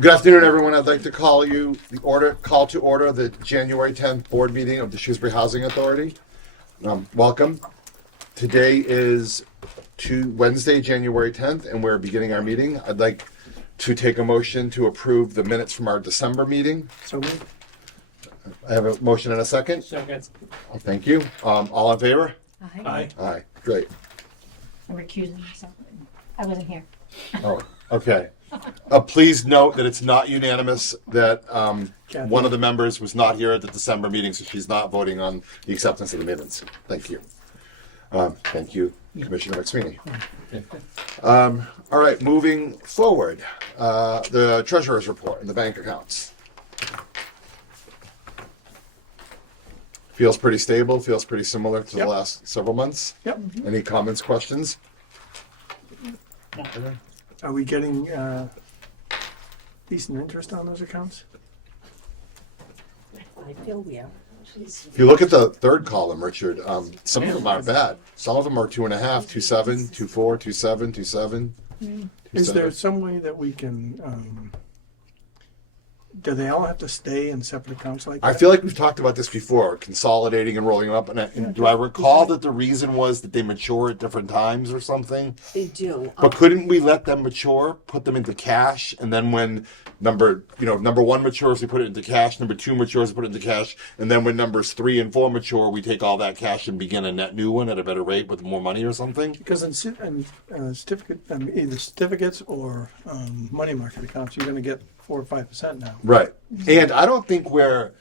Good afternoon, everyone. I'd like to call to order the January 10th board meeting of the Shrewsbury Housing Authority. Welcome. Today is Wednesday, January 10th, and we're beginning our meeting. I'd like to take a motion to approve the minutes from our December meeting. So moved. I have a motion and a second. Second. Thank you. All in favor? Aye. Aye. Great. I'm recusing myself. I wasn't here. Oh, okay. Please note that it's not unanimous that one of the members was not here at the December meeting, so she's not voting on the acceptance of the minutes. Thank you. Thank you, Commissioner McSweeney. All right, moving forward, the treasurer's report and the bank accounts. Feels pretty stable, feels pretty similar to the last several months. Yep. Any comments, questions? Are we getting decent interest on those accounts? I feel we are. If you look at the third column, Richard, some of them aren't bad. Some of them are 2.5, 2.7, 2.4, 2.7, 2.7. Is there some way that we can, do they all have to stay in separate accounts like that? I feel like we've talked about this before, consolidating and rolling them up. And do I recall that the reason was that they mature at different times or something? They do. But couldn't we let them mature, put them into cash, and then when number one matures, we put it into cash. Number two matures, we put it into cash, and then when numbers 3 and 4 mature, we take all that cash and begin a net new one at a better rate with more money or something. Because in either certificates or money market accounts, you're going to get 4 or 5% now. Right. And I don't think we're,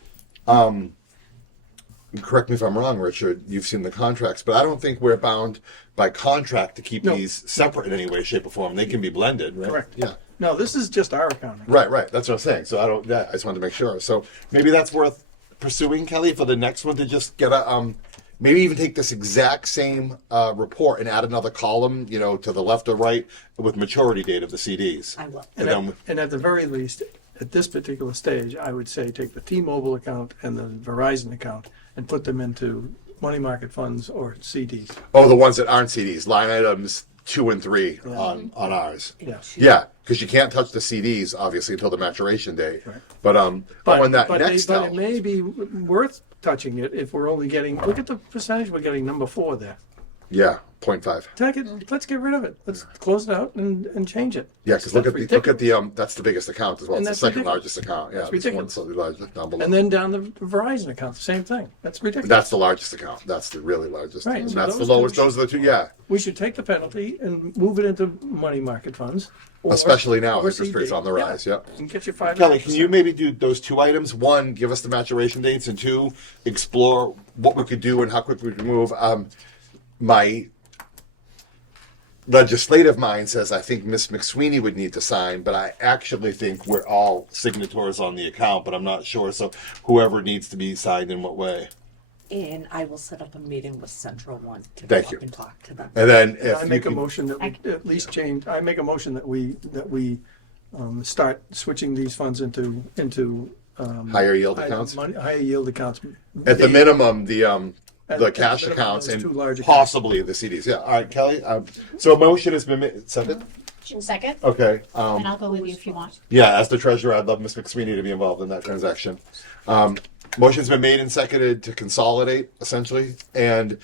correct me if I'm wrong, Richard, you've seen the contracts, but I don't think we're bound by contract to keep these separate in any way, shape, or form. They can be blended, right? Correct. Yeah. No, this is just our account. Right. That's what I'm saying. So I just wanted to make sure. So maybe that's worth pursuing, Kelly, for the next one to just get a, maybe even take this exact same report and add another column, to the left or right with maturity date of the CDs. I will. And at the very least, at this particular stage, I would say take the T-Mobile account and the Verizon account and put them into money market funds or CDs. Oh, the ones that aren't CDs, line items 2 and 3 on ours. Yeah. Yeah, because you can't touch the CDs obviously until the maturation date. Right. But on that next but cell, it may be worth touching it if we're only getting, look at the percentage we're getting, number 4 there. yeah, 0.5. Let's get rid of it. Let's close it out and change it. Yeah, because look at the that's the biggest account as well. And It's the that's second ridiculous. largest account. Yeah, That's this ridiculous. one's slightly larger down below. And then down the Verizon account, the same thing. That's ridiculous. That's the largest account. That's the really largest. Right, And so that's the those lowest. two- Those are the two. Yeah, We should take the penalty and move it into money market funds. especially now or interest rates CD. on the rise. Yeah. And get your 5. Kelly, can you maybe do those 2 items? 1, give us the maturation dates, and 2, explore what we could do and how quickly we can move. My legislative mind says I think Miss McSweeney would need to sign, but I actually think we're all signatories on the account, but I'm not sure. So whoever needs to be signed in what way. And I will set up a meeting with Central One to go Thank up you. and talk to them. And then I if you make a could, motion that we at least change, I make a motion that we start switching these funds into higher yield accounts. higher yield accounts. At the minimum, the At the cash minimum, accounts those and 2 large accounts. possibly the CDs. Yeah. All right, Kelly. So a motion has been made. Second? Second, Okay. and I'll go with you if you want. Yeah, as the treasurer, I'd love Ms. McSweeney to be involved in that transaction. Motion's been made and seconded to consolidate, essentially, and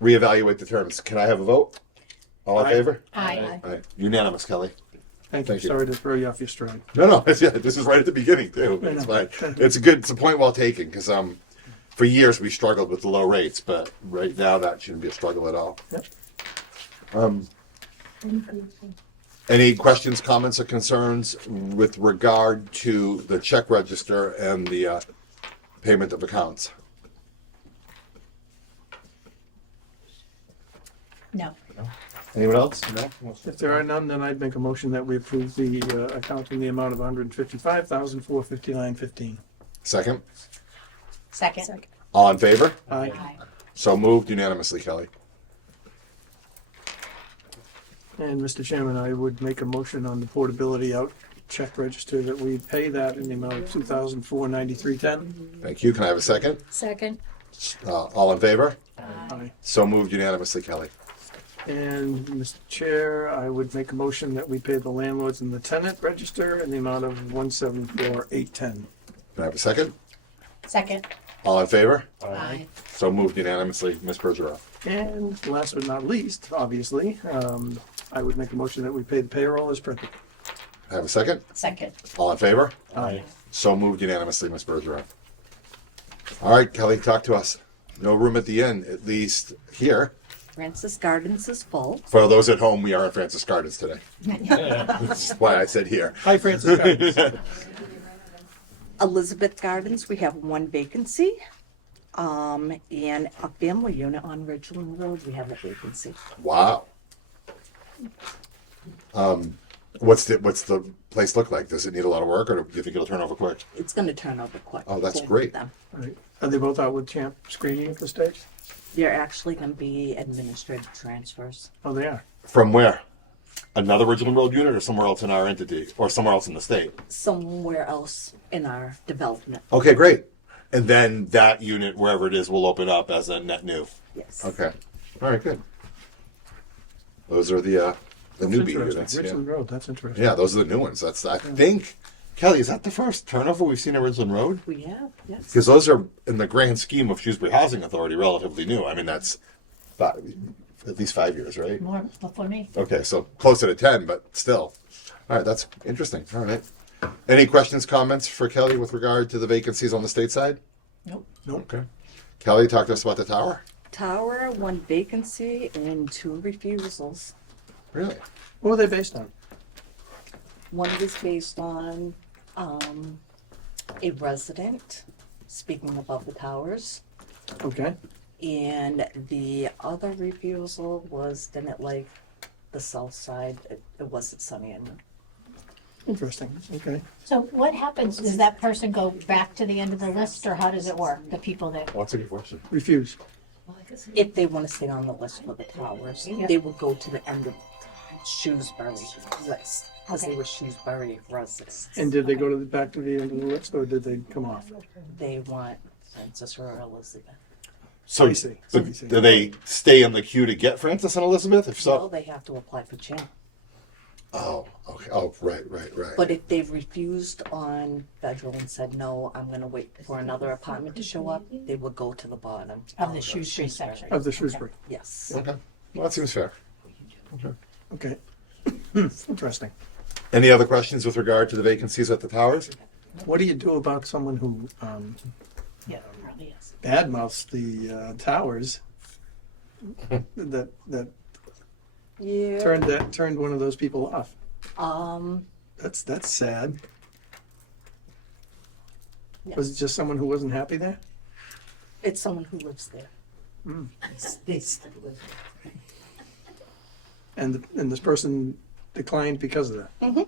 reevaluate the terms. Can I have a vote? All in Aye. favor? Aye. All right. Unanimous, Kelly. Thank you. Thank you. Sorry to throw you off your stride. No, this is right at the beginning, too. I It's know. fine. It's a point well taken, because for years we struggled with the low rates, but right now that shouldn't be a struggle at all. Yep. Any questions, comments, or concerns with regard to the check register and the payment of accounts? No. Anyone else? No? If there are none, then I'd make a motion that we approve the account in the amount of $155,459.15. Second? Second. All in favor? Aye. Aye. So moved unanimously, Kelly. And Mr. Chairman, I would make a motion on the portability out check register that we pay that in the amount of $2,493.10. Thank you. Can I have a second? Second. All in favor? Aye. So moved unanimously, Kelly. And Mr. Chair, I would make a motion that we pay the landlords and the tenant register in the amount of $174,810. Can I have a second? Second. All in favor? Aye. So moved unanimously, Ms. Bergeron. And last but not least, obviously, I would make a motion that we pay the payroll as printed. Have a second? Second. All in favor? Aye. So moved unanimously, Ms. Bergeron. All right, Kelly, talk to us. No room at the inn, at least here. Francis Gardens is full. For those at home, we are in Francis Gardens today. That's why I said here. Hi, Francis. Gardens. Elizabeth Gardens, we have one vacancy. And a family unit on Ridgeland Road, we have a vacancy. Wow. What's the place look like? Does it need a lot of work, or do you think it'll turn over quick? It's gonna turn over quick. Oh, that's for great. them. Right. Are they both out with champ screening at this stage? They're actually gonna be administrative transfers. Oh, they are. From where? Another Ridgeland Road unit, or somewhere else in our entity, or somewhere else in the state? Somewhere else in our development, Okay, great. And then that unit, wherever it is, will open up as a net new. yes. Okay. All right, good. Those are the That's newbie interesting. units. Yeah. Richland Road, that's interesting. Yeah, those are the new ones. That's I think, Kelly, is that the first turnover we've seen at Ridgeland Road? We have, yes. Because those are, in the grand scheme of Shrewsbury Housing Authority, relatively new. I mean, that's at least 5 years, right? More before me. Okay, so closer to 10, but still. All right, that's interesting. All right. Any questions, comments for Kelly with regard to the vacancies on the state side? Nope. Okay. Kelly, talk to us about the tower. Tower, one vacancy and 2 refusals. Really? What were they based on? One was based on a resident speaking about the towers, Okay. and the other refusal was didn't like the south side. It wasn't sunny enough. Interesting. Okay. So what happens? Does that person go back to the end of the list, or how does it work? The people that, Well, that's a good question. Refuse. If they want to stay on the list for the towers, they will go to the end of Shrewsbury list because they Okay. were Shrewsbury residents. And did they go to back to the end of the list, or did they come off? They want Francis or Elizabeth. So, I see. but I see. do they stay in the queue to get Francis and Elizabeth? If So so, they have to apply for champ. oh, okay. Oh, right. But if they've refused on federal and said, no, I'm gonna wait for another apartment to show up, they will go to the bottom. of the Shrewsbury section? Of the Shrewsbury. Yes. Okay. Well, that seems fair. Okay. Interesting. Any other questions with regard to the vacancies at the towers? What do you do about someone who Yeah, probably is. badmouths the towers that Yeah. turned one of those people off? Um, That's sad. Yeah. Was it just someone who wasn't happy there? it's someone who lives there. And this person declined because of that. Mm-hmm.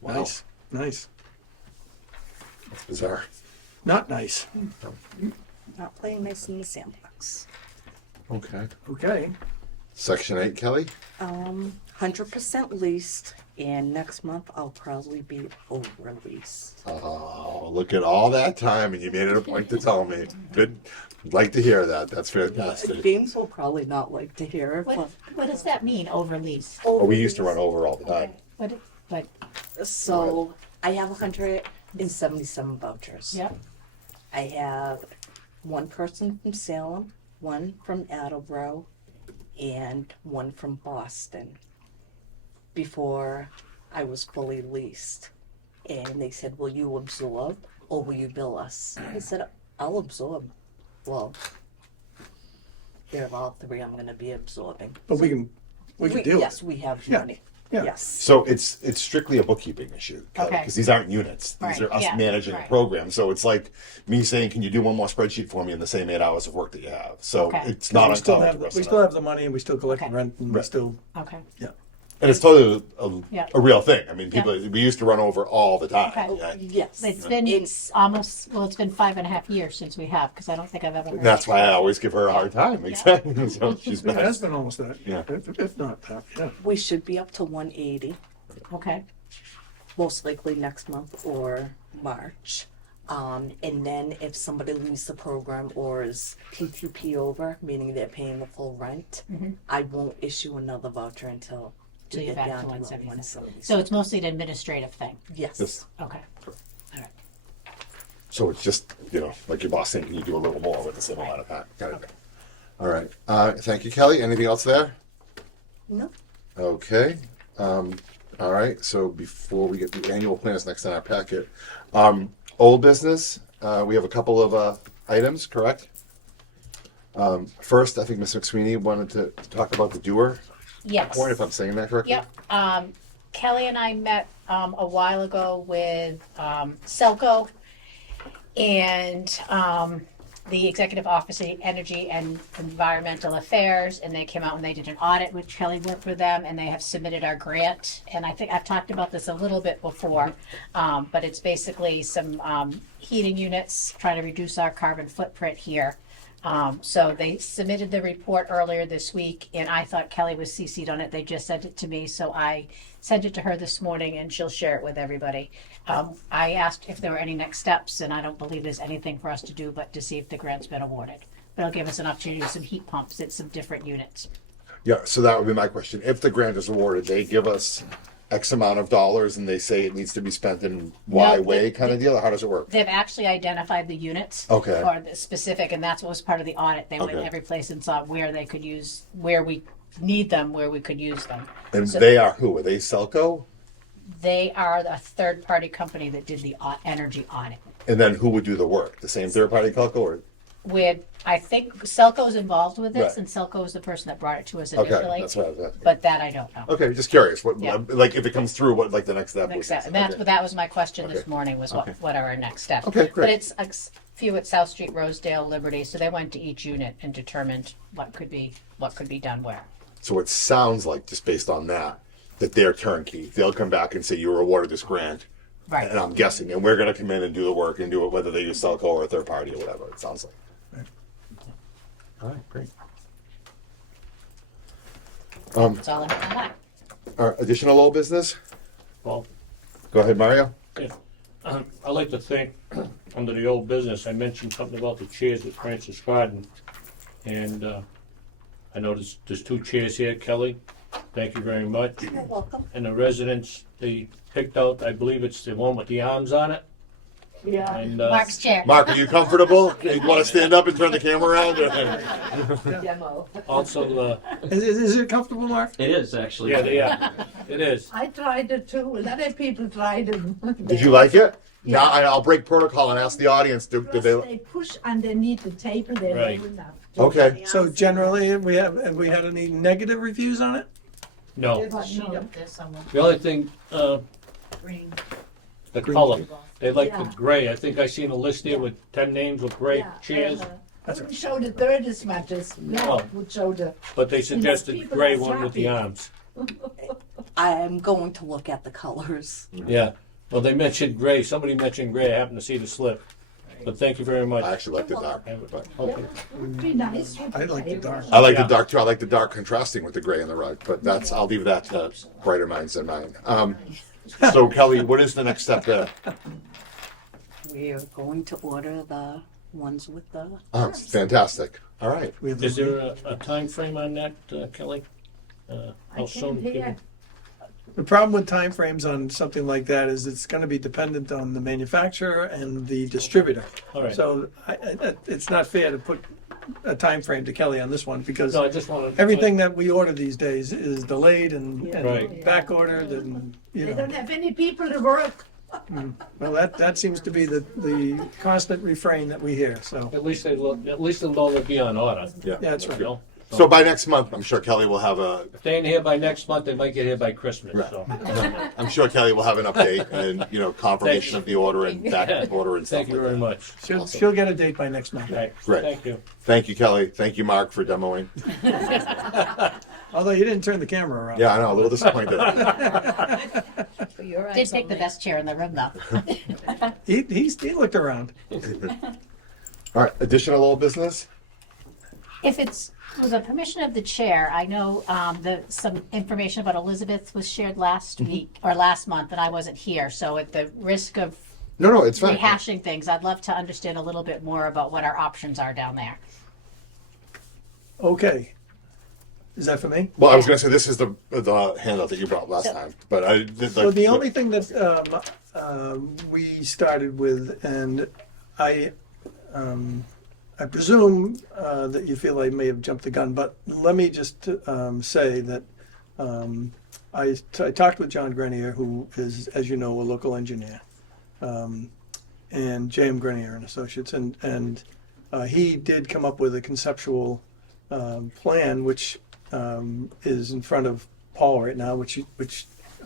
Wow. Nice, nice. That's bizarre. Not nice. Not playing nice in the sandbox. Okay. Okay. Section 8, Kelly? 100% leased, and next month I'll probably be over leased. Oh, look at all that time, and you made it a point to tell me. Good. I'd like to hear that. That's fantastic. James will probably not like to hear it, What does that mean, over lease? Oh, we used to run over all the time. But, So I have 177 vouchers. yep, I have one person from Salem, one from Attleboro, and one from Boston before I was fully leased. And they said, will you absorb or will you bill us? I said, I'll absorb. Well, they're all 3 I'm gonna be absorbing. But we can deal Yes, with it. we have Yeah. money. Yeah. Yes. So it's strictly a bookkeeping issue, Okay. because these aren't units. These Right, are us yeah, managing a right. program. So it's like me saying, "Can you do one more spreadsheet for me in the same 8 hours of work that you have?" So Okay. it's not we still uncommon have to the, us we at still all. have the money and we still collect Okay. the rent and we Right. still okay. yeah. And it's totally Yeah. a real thing. I mean, people we used to run over all the time. Okay. Yeah. Yes. It's been almost, well, it's been 5.5 years since we have, because I don't think I've ever heard. And that's it. why I always give her a hard time. Exactly. So she's It has back. been almost that. Yeah. If not that. Yeah. We should be up to 180. Okay, Most likely next month or March. And then if somebody leaves the program or is PTP over, meaning they're paying the full rent, I won't issue another voucher until Till we you're get back down to to 177. 177. So it's mostly an administrative thing. Yes. Yes. Okay. So it's just, like your boss saying, can you do a little more with the same amount of time? Got it. All right. Thank you, Kelly. Anything else there? No. Okay. All right. So before we get the annual plans next in our packet, old business, we have a couple of items, correct? First, I think Ms. McSweeney wanted to talk about the doer Yes. point, if I'm saying that correctly. Yep. Kelly and I met a while ago with Selco and the Executive Office of Energy and Environmental Affairs, and they came out and they did an audit, which Kelly worked with them, and they have submitted our grant. And I think I've talked about this a little bit before, but it's basically some heating units, trying to reduce our carbon footprint here. So they submitted the report earlier this week, and I thought Kelly was CC'd on it. They just sent it to me, so I sent it to her this morning, and she'll share it with everybody. I asked if there were any next steps, and I don't believe there's anything for us to do but to see if the grant's been awarded. But it'll give us an opportunity to do some heat pumps at some different units. Yeah, so that would be my question. If the grant is awarded, they give us X amount of dollars and they say it needs to be spent in Y No, way kind of deal, or how does it work? They've actually identified the units. Okay. Or the specific, and that's what was part of the audit. They went Okay. every place and saw where they could use, where we need them, where we could use them. And So- they are who? Are they Selco? They are a third-party company that did the energy audit. And then who would do the work? The same third party Selco or? With, I think Selco's involved with this, Right. and Selco is the person that brought it to us Okay, initially. that's what I was asking. But that I don't know. Okay, just curious. What, Yeah. like, if it comes through, what, like, the next step? Next was? step. And that's, Okay. that was my question this Okay. morning, was Okay. what are our next steps? Okay, great. But it's a few at South Street, Rosedale, Liberty, so they went to each unit and determined what could be done where. So it sounds like, just based on that they're turnkey. They'll come back and say, you were awarded this grant. Right. And I'm guessing, and we're gonna come in and do the work and do it, whether they use Selco or a third party or whatever, it sounds like. All right, great. That's all I have on that. Additional old business? Well, Go ahead, Mario. yeah. I'd like to think, under the old business, I mentioned something about the chairs at Francis Garden. And I noticed there's 2 chairs here, Kelly. Thank you very much. You're welcome. And the residents, they picked out, I believe it's the one with the arms on it. Yeah. And Mark's chair. Mark, are you comfortable? You wanna stand up and turn the camera around? or- Demo. also, Is it comfortable, Mark? It is actually. yeah, it is. I tried it too. A lot of people tried it. Did you like it? Now, I'll break protocol and ask the audience, did Plus, they? they push underneath the table. They're Right. low enough. Okay. So generally, have we had any negative reviews on it? No, There's a sheet No. up there somewhere. the only thing, Green. the color. They like the Yeah. gray. I think I seen a list there with 10 names with gray Yeah, chairs, Wouldn't show the dirt as much as no, Oh. would show the. but they suggested people gray are one with the happy. arms. I'm going to look at the colors. Yeah, well, they mentioned gray. Somebody mentioned gray. I happened to see the slip. But thank you very much. I actually like the dark. but- Okay. Would be nice. with I like the table. dark. I like the Yeah. dark too. I like the dark contrasting with the gray and the rug, but I'll leave that to brighter minds than mine. So Kelly, what is the next step there? We are going to order the ones with the. Oh, fantastic. All right. We have Is the- there a time frame on that, Kelly? I How soon? can't hear. The problem with timeframes on something like that is it's going to be dependent on the manufacturer and the distributor. All right. So it's not fair to put a time frame to Kelly on this one because No, I just wanted. everything that we order these days is delayed and Right. back ordered and, you They know. don't have any people to work. Well, that seems to be the constant refrain that we hear, so, At least they'll know they'll be on order. yeah, that's You right. know? So by next month, I'm sure Kelly will have a. If they ain't here by next month, they might get here by Christmas, Right. so. I'm sure Kelly will have an update and confirmation of the order and back order and stuff Thank you like very that. much. She'll get a date by next month. Right. Great. Thank you. Thank you, Kelly. Thank you, Mark, for demoing. Although you didn't turn the camera around. Yeah, I know, a little disappointed. Did pick the best chair in the room, though. He looked around. All right, additional old business? If it's with the permission of the chair, I know some information about Elizabeth was shared last week or last month, and I wasn't here. So at the risk of No, it's fine. rehashing things. I'd love to understand a little bit more about what our options are down there. Okay. Is that for me? Well, I was going to say this is the handout that you brought last So- time, but I did So the only thing that we started with, and I presume that you feel I may have jumped the gun, but let me just say that I talked with John Grenier, who is, as you know, a local engineer, and J.M. Grenier and Associates, and he did come up with a conceptual plan, which is in front of Paul right now, which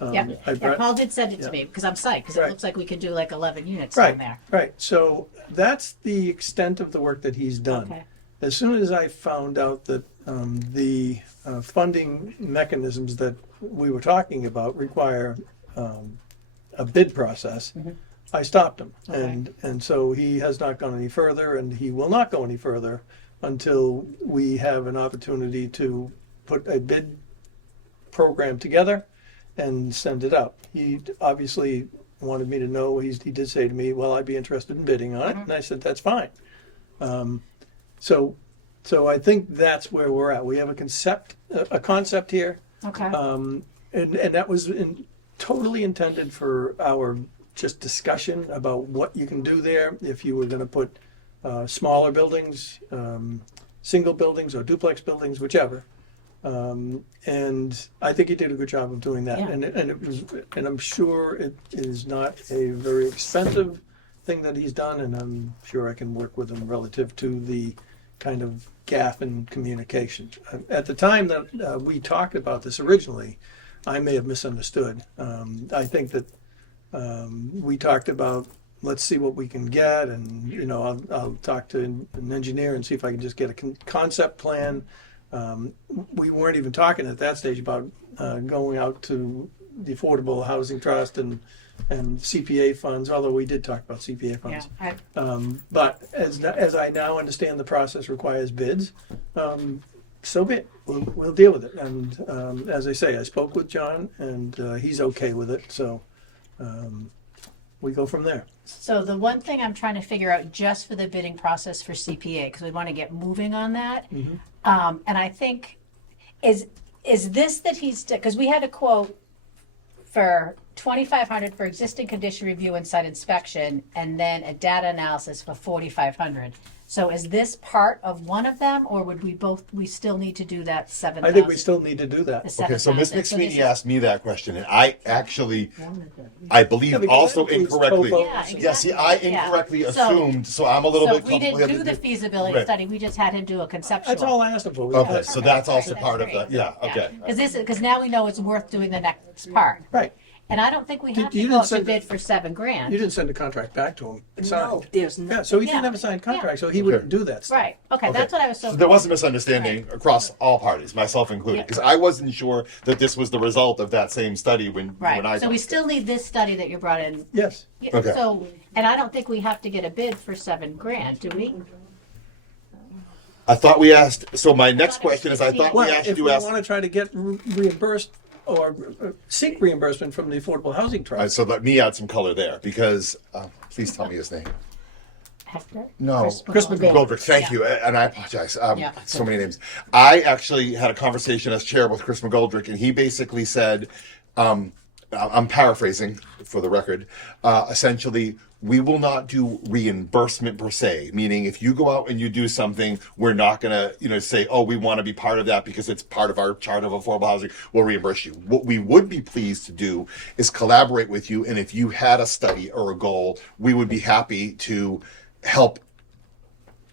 Yeah, I yeah, brought. Paul did send it yeah. to me because I'm psyched because it Right. looks like we could do like 11 units Right, down there. right. So that's the extent of the work that he's done. Okay. As soon as I found out that the funding mechanisms that we were talking about require a bid process, I stopped him. And so he has not gone any further, and he will not go any further until we have an opportunity to put a bid program together and send it out. He obviously wanted me to know, he did say to me, well, I'd be interested in bidding on it, and I said, that's fine. So I think that's where we're at. We have a concept here, Okay. and that was totally intended for our just discussion about what you can do there if you were gonna put smaller buildings, single buildings or duplex buildings, whichever. And I think he did a good job of doing that. Yeah. And I'm sure it is not a very expensive thing that he's done, and I'm sure I can work with him relative to the kind of gap in communication. At the time that we talked about this originally, I may have misunderstood. I think that we talked about, let's see what we can get, and I'll talk to an engineer and see if I can just get a concept plan. We weren't even talking at that stage about going out to the Affordable Housing Trust and CPA funds, although we did talk about CPA Yeah. funds. But as I now understand the process requires bids, so be it. We'll deal with it. And as I say, I spoke with John, and he's okay with it. So we go from there. So the one thing I'm trying to figure out just for the bidding process for CPA, because we want to get moving on that. And I think, is this that he's, because we had a quote for 2,500 for existing condition review and site inspection, and then a data analysis for 4,500. So is this part of one of them, or would we still need to do that 7,000? I think we still need to do that. Okay, so Ms. this McSweeney is- asked me that question, and I actually, I believe Yeah, because also that includes incorrectly. towboats. Yeah, exactly. Yeah, see, I Yeah. incorrectly So- assumed, so I'm a little So bit we comfortable. didn't we do have the to feasibility Right. study, we just had him do a conceptual. That's all I asked him for. Okay, so that's also part of the, yeah, okay. Because now we know it's worth doing the next part. Right. And I don't think we have you to go didn't out to send- bid for $7,000. You didn't send the contract back to him. No, Signed. there's no. Yeah, so he didn't Yeah. have a signed Yeah. contract, so he wouldn't do that stuff. Right, okay, Okay. that's what I was So so. there was a misunderstanding across all parties, myself included, Yeah. because I wasn't sure that this was the result of that same study when I. Right, so we still need this study that you brought in. Yes. Yeah, Okay. So, and I don't think we have to get a bid for $7,000, do we? I thought we asked, so my next thought it was question is, I thought we Well, asked if you we asked. want to try to get reimbursed or seek reimbursement from the Affordable Housing All right, Trust, so let me add some color there, because, please tell me his name. Hector? No, Chris Goldrick, thank you, and I apologize. Yeah. So many names. I actually had a conversation as chair with Chris McGoldrick, and he basically said, I'm paraphrasing for the record, essentially, we will not do reimbursement per se, meaning if you go out and you do something, we're not gonna, say, oh, we want to be part of that because it's part of our chart of affordable housing, we'll reimburse you. What we would be pleased to do is collaborate with you, and if you had a study or a goal, we would be happy to help,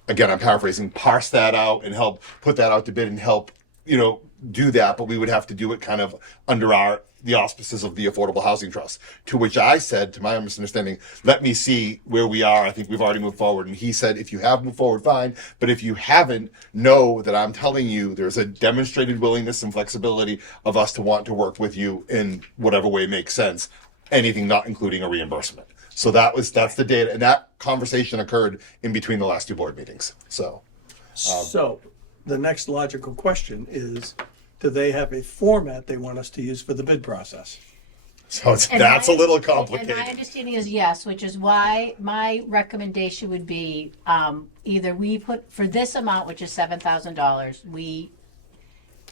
again, I'm paraphrasing, parse that out and help put that out to bid and help, do that, but we would have to do it kind of under the auspices of the Affordable Housing Trust. To which I said, to my misunderstanding, let me see where we are. I think we've already moved forward. And he said, if you have moved forward, fine. But if you haven't, know that I'm telling you there's a demonstrated willingness and flexibility of us to want to work with you in whatever way makes sense. Anything not including a reimbursement. So that's the data. And that conversation occurred in between the last two board meetings. So. so the next logical question is, do they have a format they want us to use for the bid process? So And that's a little And my complicated. understanding is yes, which is why my recommendation would be, either we put, for this amount, which is $7,000,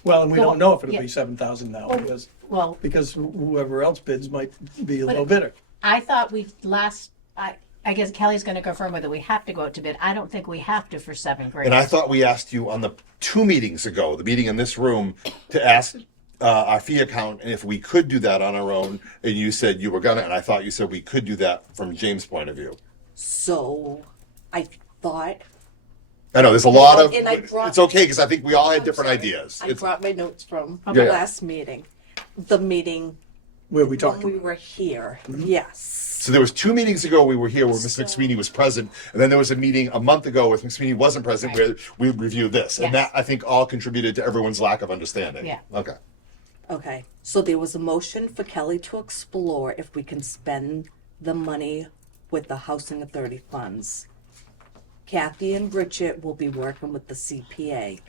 Well, and we don't know if it'll Yeah. be 7,000 now Well- because, well, because whoever else bids might be a But- little bidder. I thought I guess Kelly's gonna confirm whether we have to go out to bid. I don't think we have to for $7,000. And I thought we asked you on the 2 meetings ago, the meeting in this room, to ask our fee account and if we could do that on our own. And you said you were gonna, and I thought you said we could do that from James' point of view. So I thought, I know there's a lot of. And I brought- It's okay because I think we all had I'm different sorry, ideas. I It's, brought my notes from Yeah, the yeah. last meeting. The meeting Where we talked when we about. were here, Mm-hmm. yes. so there was 2 meetings ago we were here where Ms. McSweeney was present, and then there was a meeting a month ago where McSweeney wasn't present Right. where we reviewed this, and Yes. that I think all contributed to everyone's lack of understanding. Yeah. Okay. Okay, so there was a motion for Kelly to explore if we can spend the money with the Housing Authority funds. Kathy and Richard will be working with the CPA.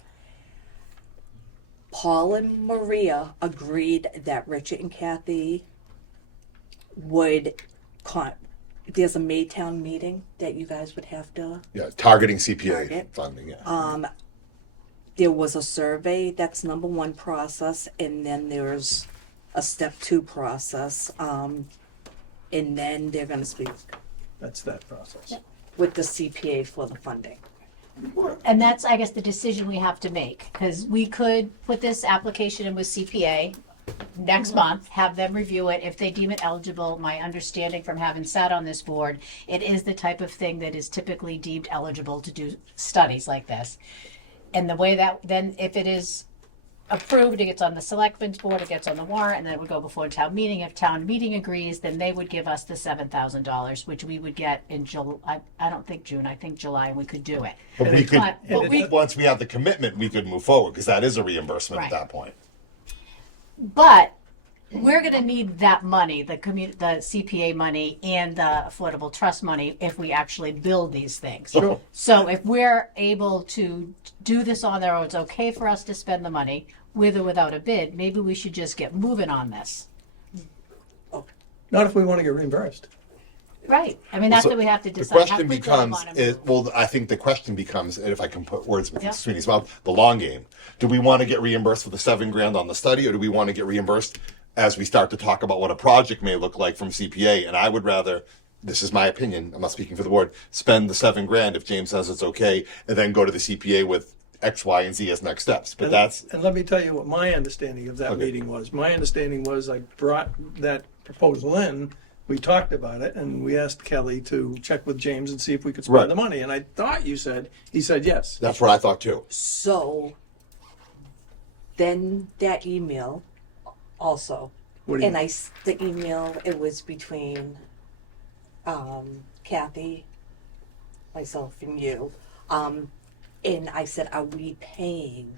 Paul and Maria agreed that Richard and Kathy would there's a Maytown meeting that you guys would have to. Yeah. Targeting CPA Target. funding. Yeah. There was a survey, that's number one process, and then there's a step 2 process. And then they're gonna speak That's that process. with the CPA for the funding. And that's, I guess, the decision we have to make, because we could put this application in with CPA next month, have them review it. If they deem it eligible, my understanding from having sat on this board, it is the type of thing that is typically deemed eligible to do studies like this. And the way that, then if it is approved, it gets on the selectmen's board, it gets on the warrant, and then it would go before town meeting. If town meeting agrees, then they would give us the $7,000, which we would get in July. I don't think June, I think July, and we could do it. But we could, But we, once we have the commitment, we could move forward because that is a reimbursement at Right. that point. but we're gonna need that money, the CPA money and the affordable trust money, if we actually build these things. Sure. So if we're able to do this on our own, it's okay for us to spend the money with or without a bid, maybe we should just get moving on this. Not if we want to get reimbursed. Right, I mean, that's So what we have to The decide. How question quickly we becomes, wanna move. well, I think the question becomes, and if I can put words with Yeah. Sweeney's mouth, the long game. Do we want to get reimbursed for the $7,000 on the study, or do we want to get reimbursed as we start to talk about what a project may look like from CPA? And I would rather, this is my opinion, I'm not speaking for the board, spend the $7,000 if James says it's okay, and then go to the CPA with X, Y, and Z as next steps. But that's, And let me tell you what my understanding of that Okay. meeting was. My understanding was I brought that proposal in, we talked about it, and we asked Kelly to check with James and see if we could Right. spend the money. And I thought he said yes. that's what I thought too. So then that email also, What do you, and the email, it was between Kathy, myself, and you. And I said, are we paying?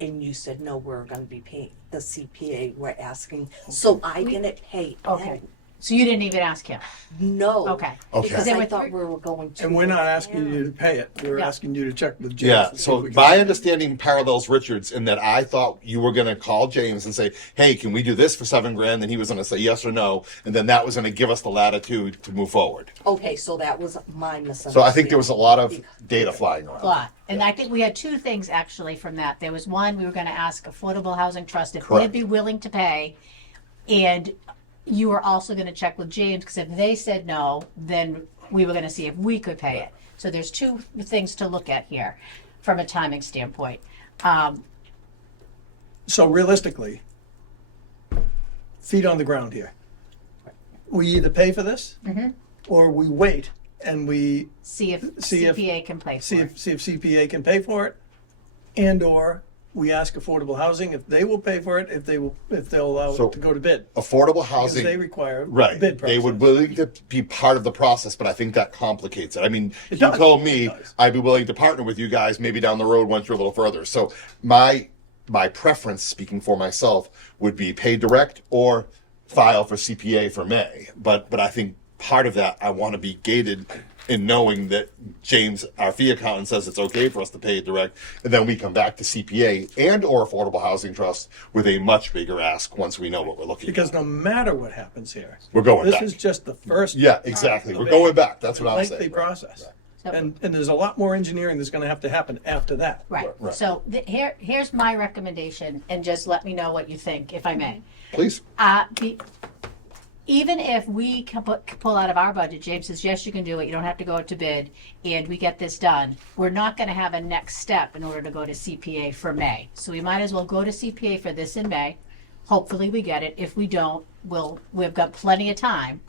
And you said, no, we're gonna be paying the CPA, we're asking, so I didn't pay Okay. them. So you didn't even ask him, No. okay. Okay. Because There I were thought three- we were going to. and we're not asking you to pay it. We're Yeah. asking you to check with James. Yeah, and see so if we can- my understanding parallels Richard's in that I thought you were going to call James and say, "Hey, can we do this for $7,000?" And he was going to say yes or no, and then that was going to give us the latitude to move forward. Okay, so that was my misunderstanding. So I think there was a lot of data flying around. Lot. And I think we had two things actually from that. There was one, we were gonna ask Affordable Housing Trust if Correct. they'd be willing to pay. And you were also gonna check with James, because if they said no, then we were gonna see if we could pay it. So there's two things to look at here from a timing standpoint. So realistically, feet on the ground here. We either pay for this, Mm-hmm. or we wait and we See if See if- CPA can pay for it. see if CPA can pay for it, and/or we ask affordable housing if they will pay for it, if they'll allow So- it to go to bid. Affordable Because housing, they require right? bid process. They would willing to be part of the process, but I think that complicates it. I mean, It you does. told It me does. I'd be willing to partner with you guys maybe down the road once you're a little further. So my preference, speaking for myself, would be pay direct or file for CPA for May. But I think part of that I want to be gated in knowing that James, our fee accountant, says it's okay for us to pay it direct, and then we come back to CPA and or Affordable Housing Trust with a much bigger ask once we know what we're looking Because at. no matter what happens here, We're going this back. is just the first. Yeah, exactly. We're of a going back. That's what I'm lengthy saying. process. So- And there's a lot more engineering that's gonna have to happen after that. Right, Right. so here's my recommendation, and just let me know what you think, if I may. Please. Even if we can pull out of our budget, James says, yes, you can do it, you don't have to go out to bid, and we get this done, we're not gonna have a next step in order to go to CPA for May. So we might as well go to CPA for this in May. Hopefully we get it. If we don't, we've got plenty of time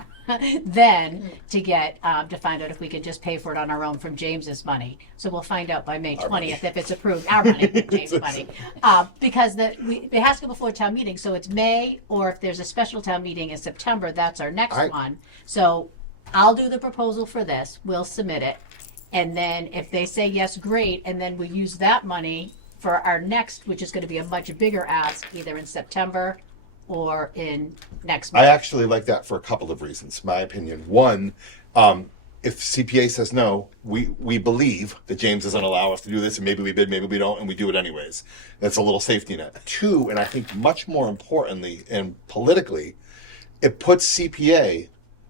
then to get, to find out if we can just pay for it on our own from James's money. So we'll find out by May 20th if it's approved, our money, James' money. Because it has to go before town meeting, so it's May, or if there's a special town meeting in September, that's our next one. So I'll do the proposal for this, we'll submit it, and then if they say yes, great, and then we use that money for our next, which is gonna be a much bigger ask, either in September or in next I month. actually like that for a couple of reasons. My opinion. One, if CPA says no, we believe that James doesn't allow us to do this, and maybe we bid, maybe we don't, and we do it anyways. That's a little safety net. Two, and I think much more importantly and politically, it puts CPA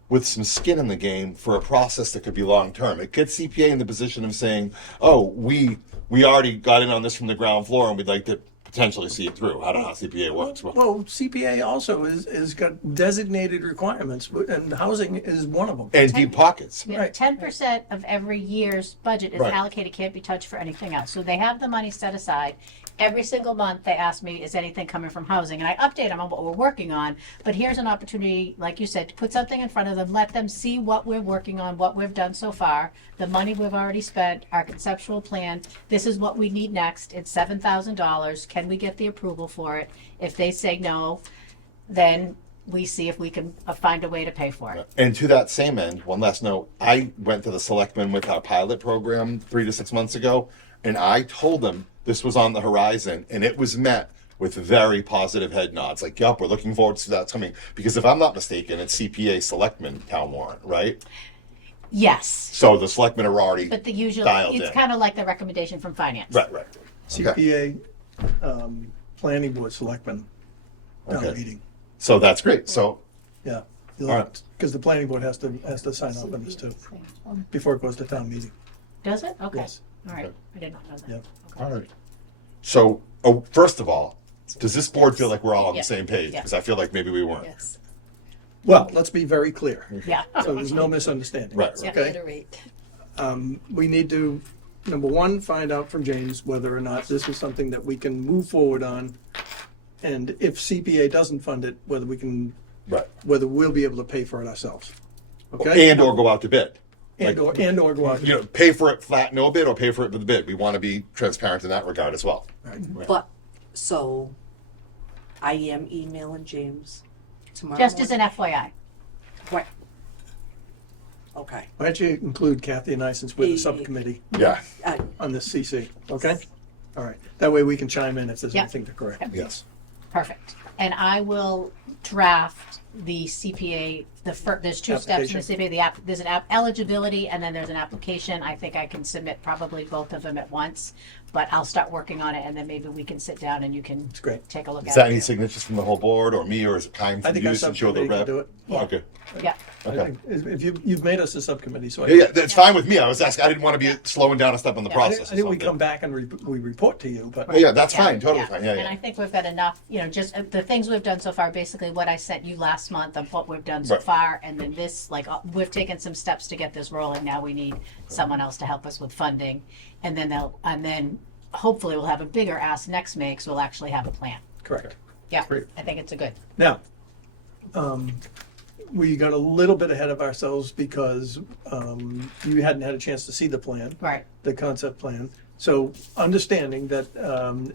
with some skin in the game for a process that could be long term. It gets CPA in the position of saying, "Oh, we already got in on this from the ground floor, and we'd like to potentially see it through." I don't know how CPA works. But Well, CPA also is got designated requirements, and housing is one of them. and deep pockets. Right. 10% of every year's budget is Right. allocated, can't be touched for anything else. So they have the money set aside. Every single month, they ask me, is anything coming from housing? And I update them on what we're working on. But here's an opportunity, like you said, to put something in front of them, let them see what we're working on, what we've done so far, the money we've already spent, our conceptual plan. This is what we need next. It's $7,000. Can we get the approval for it? If they say no, then we see if we can find a way to pay for it. And to that same end, one last note, I went to the selectmen with our pilot program 3 to 6 months ago, and I told them this was on the horizon, and it was met with very positive head nods. Like, yup, we're looking forward to that coming. Because if I'm not mistaken, it's CPA selectmen town warrant, right? Yes, So the selectmen are already but the usual, dialed it's in. kind of like the recommendation from finance. Right. CPA, planning board selectmen, town Okay. meeting. So that's great. So Yeah. right. Because the planning board has to sign off on this too, before it goes to town meeting. Does it? Okay. Yes. All right. Okay. I did not know that. Yep. Okay. all right. So first of all, does this board feel like we're all on Yeah. the same page? Yeah. Because I feel like maybe we weren't. Yes. Well, let's be very clear, Yeah. so there's no misunderstanding. Right. Yeah. Okay? Reiterate. We need to, number one, find out from James whether or not this is something that we can move forward on. And if CPA doesn't fund it, whether whether we'll be able to pay for it ourselves. Okay? And or go out to bid. And or go out. You know, pay for it flat, no bid, or pay for it with a bid. We want to be transparent in that regard as well. Right. But, so, I am emailing James tomorrow Just as an morning. FYI. Right. Okay. Why don't you include Kathy and I, since we're the Yeah. subcommittee Yeah. on this CC, okay? All right, that way we can chime in if there's Yeah. anything to correct. Yes. Perfect. And I will draft the CPA, there's two steps in the CPA. There's an eligibility and then there's an application. I think I can submit probably both of them at once, but I'll start working on it and then maybe we can sit down and you can great. take a look Is at that it. any signatures from the whole board or me, or is it time I for think you our since you're the subcommittee can rep? do it. Yeah. Okay. Yeah. I Okay. think if you've made us a subcommittee, so I Yeah, that's fine with me. I was asking. I didn't want to be slowing down a step in the Yeah. process. I think we or something. come back and we report to you, but Well, yeah, that's fine. Totally Yeah. fine. Yeah, And I yeah. think we've got enough, just the things we've done so far, basically what I sent you last month of what we've done so Right. far, and then this, we've taken some steps to get this rolling. Now we need someone else to help us with funding, and then hopefully we'll have a bigger ask next May, because we'll actually have a plan. correct. Yeah, Great. I think it's a good. Now, we got a little bit ahead of ourselves because you hadn't had a chance to see the plan. Right. The concept plan. So understanding that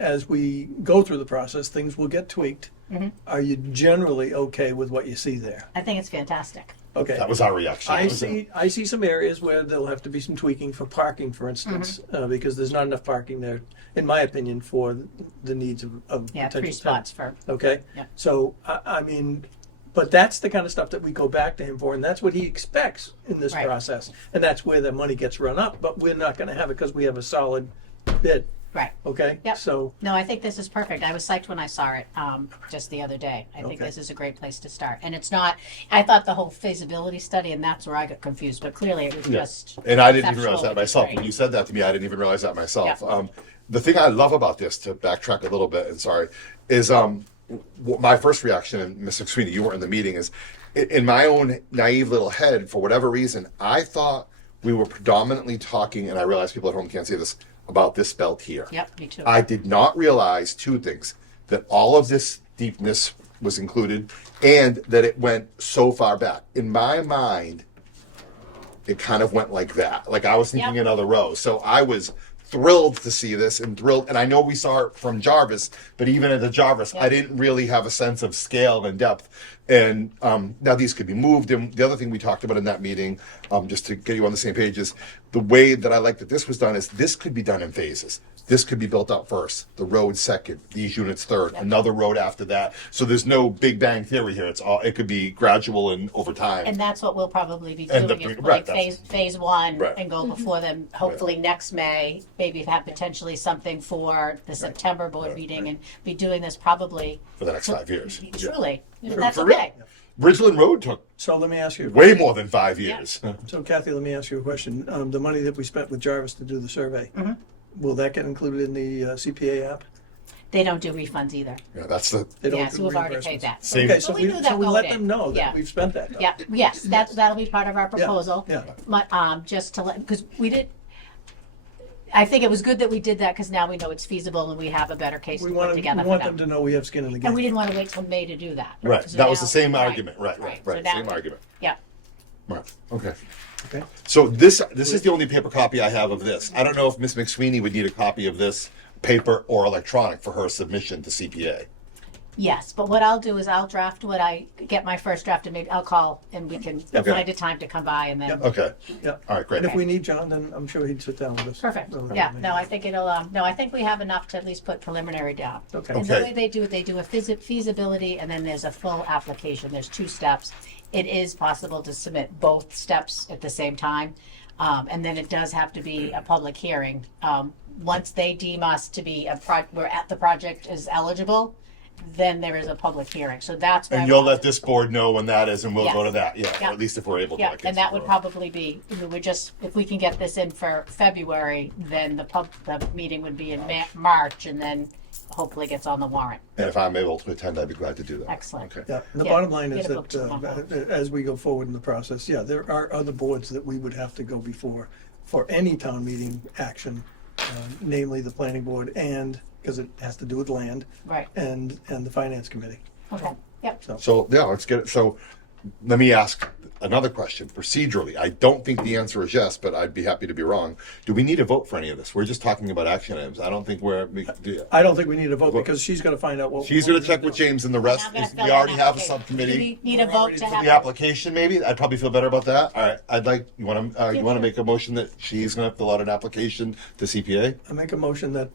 as we go through the process, things will get tweaked. Mm-hmm. Are you generally okay with what you see there? I think it's fantastic. Okay. That was our reaction. I That was I see some areas where there'll have to be some tweaking for parking, for instance, Mm-hmm. because there's not enough parking there, in my opinion, for the needs of Yeah, potential 3 spots for, Okay? Yeah. So, I mean, But that's the kind of stuff that we go back to him for, and that's what he expects in this Right. process. And that's where the money gets run up, but we're not gonna have it because we have a solid bid, Right. okay? Yep. So, No, I think this is perfect. I was psyched when I saw it just the other day. I think Okay. this is a great place to start. And it's not, I thought the whole feasibility study, and that's where I got confused, but clearly it was just. And I didn't even realize conceptual, that which is myself. great. When you said that to me, I didn't even realize that myself. Yeah. The thing I love about this, to backtrack a little bit, and sorry, is my first reaction, and Ms. McSweeney, you weren't in the meeting, is in my own naive little head, for whatever reason, I thought we were predominantly talking, and I realize people at home can't see this, about this belt here. Yep, me too. I did not realize two things: that all of this deepness was included, and that it went so far back. In my mind, it kind of went like that. Like I was thinking Yep. another row. So I was thrilled to see this and thrilled. And I know we saw it from Jarvis, but even at the Jarvis, I Yep. didn't really have a sense of scale and depth. And now these could be moved. And the other thing we talked about in that meeting, just to get you on the same page, is the way that I like that this was done is this could be done in phases. This could be built out first, the road second, these units third, another road after that. So there's no big bang theory here. It could be gradual and over time. And that's what we'll probably be And doing, the- is right, putting phase one Right. and go before them, hopefully next May, maybe have potentially something for the September board meeting, and be doing this probably. For the next 5 years. Truly, but that's For real. okay. Ridgeland Road took so let me ask you, way more than 5 years. so Kathy, let me ask you a question. The money that we spent with Jarvis to do the survey, Mm-hmm. will that get included in the CPA app? They don't do refunds either. Yeah, that's the They don't Yeah, do so we've already reimbursements. paid that. Same- Okay, so But we we, knew so that we going let in. them know Yeah. that we've spent that. though. Yeah, yes, that'll be part of our proposal. yeah. Just to let, because we did, I think it was good that we did that, because now we know it's feasible and we have a better case We to want, put we together for want them them. to know we have skin in the And we game. didn't want to wait till May to do that. Right. So That was now- the same right, argument. Right. So now- Same argument. Yeah, Right. Okay. Okay. So this is the only paper copy I have of this. I don't know if Ms. McSweeney would need a copy of this paper or electronic for her submission to CPA. yes, but what I'll do is I'll draft what I get my first draft, and maybe I'll call and we can Okay. find a time to come by and then. Okay. Yeah. All right. Great. And if we need John, then I'm sure he'd sit down with us. Perfect. Relatively. Yeah, no, I think it'll, no, I think we have enough to at least put preliminary down. Okay. And the Okay. way they do a feasibility, and then there's a full application. There's 2 steps. It is possible to submit both steps at the same time. And then it does have to be a public hearing. Once they deem us to be the project is eligible, then there is a public hearing. So that's why. And you'll let this board know when that is, and we'll go Yes. to that. Yeah. Yeah. Or at least if we're able to. Yeah, I guess, and that would so. probably be, we're just, if we can get this in for February, then the meeting would be in March, and then hopefully gets on the warrant. And if I'm able to attend, I'd be glad to do that. Excellent. Okay. Yeah, and the Yeah, bottom line is get a book that tomorrow. as we go forward in the process, yeah, there are other boards that we would have to go before for any town meeting action, namely the planning board and, because it has to do with land, Right, and the finance committee. okay, yep. So yeah, let's get it. So let me ask another question procedurally. I don't think the answer is yes, but I'd be happy to be wrong. Do we need a vote for any of this? We're just talking about action items. I don't think I don't think we need a vote because she's gonna find out what. She's going to check with James and the rest. I'm gonna fill We out already an have a application. subcommittee. Do we need a vote to For have? the application, maybe I'd probably feel better about that. All right, I'd like you want to sure. make a motion that she's going to fill out an application to CPA. I make a motion that